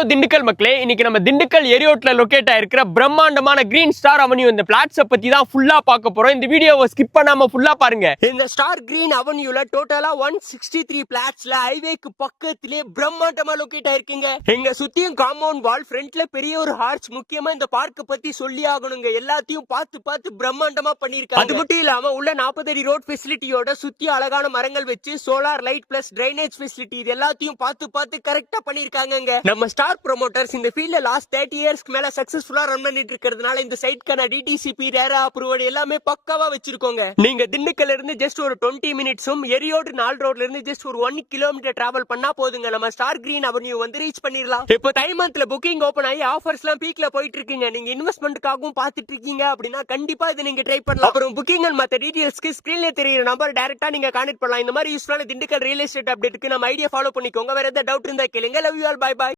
Hello Dindigul மக்களே, இன்னைக்கு நம்ம திண்டுக்கல் ஏரியோட்ல லொகேட் ஆயிருக்கிற பிரம்மாண்டமான கிரீன் ஸ்டார் அவென்யூ இந்த பிளாட்ஸை பத்தி தான் ஃபுல்லா பார்க்க போறோம். இந்த வீடியோவை ஸ்கிப் பண்ணாம ஃபுல்லா பாருங்க. இந்த ஸ்டார் கிரீன் அவென்யூல டோட்டலா 163 பிளாட்ஸ்ல ஹைவேக்கு பக்கத்திலே பிரம்மாண்டமா லொகேட் ஆயிருக்குங்க. எங்க சுத்தியும் காம்பவுண்ட் வால், ஃப்ரண்ட்ல பெரிய ஒரு ஹார்ச். முக்கியமா இந்த பார்க்க பத்தி சொல்லி ஆகணுங்க. எல்லாத்தையும் பார்த்து பிரம்மாண்டமா பண்ணிருக்காங்க. அது மட்டும் இல்லாம உள்ள 40 அடி ரோட் ஃபெசிலிட்டியோட சுத்தி அழகான மரங்கள் வச்சு solar light plus drainage facility இது எல்லாத்தையும் பார்த்து கரெக்டா பண்ணிருக்காங்க. நம்ம ஸ்டார் ப்ரோமோட்டர்ஸ் இந்த ஃபீல்ட்ல லாஸ்ட் 30 இயர்ஸ்க்கு மேல சக்சஸ்ஃபுல்லா ரன் பண்ணிட்டு இருக்கிறதுனால இந்த சைட்க்கான டிடிசிபி ரேரா அப்ரூவல் எல்லாமே பக்காவா வச்சிருக்கோங்க. நீங்க திண்டுக்கல்ல இருந்து ஜஸ்ட் ஒரு 20 மினிட்ஸும் எரியோடு 4 ரோட்ல இருந்து ஜஸ்ட் ஒரு 1 கிலோமீட்டர் டிராவல் பண்ணா போதுங்க. நம்ம ஸ்டார் கிரீன் அவென்யூ வந்து ரீச் பண்ணிடலாம். இப்போ தை மந்த்ல புக்கிங் ஓபன் ஆகி ஆஃபர்ஸ் எல்லாம் பீக்ல போயிட்டு இருக்குங்க. நீங்க இன்வெஸ்ட்மெண்ட்காகவும் பார்த்துட்டு இருக்கீங்க அப்படின்னா கண்டிப்பா இதை நீங்க ட்ரை பண்ணலாம். அப்புறம் புக்கிங் அண்ட் மத்த டீடைல்ஸ்க்கு ஸ்கிரீன்ல தெரியுற நம்பர் டைரக்டா நீங்க கான்டாக்ட் பண்ணலாம். இந்த மாதிரி யூஸ்ஃபுல்லான திண்டுக்கல் ரியல் எஸ்டேட் அப்டேட்டுக்கு நம்ம ஐடியா ஃபாலோ பண்ணிக்கோங்க. வேற ஏதாவது டவுட் இருந்தா கேளுங்க. Love you all, by by.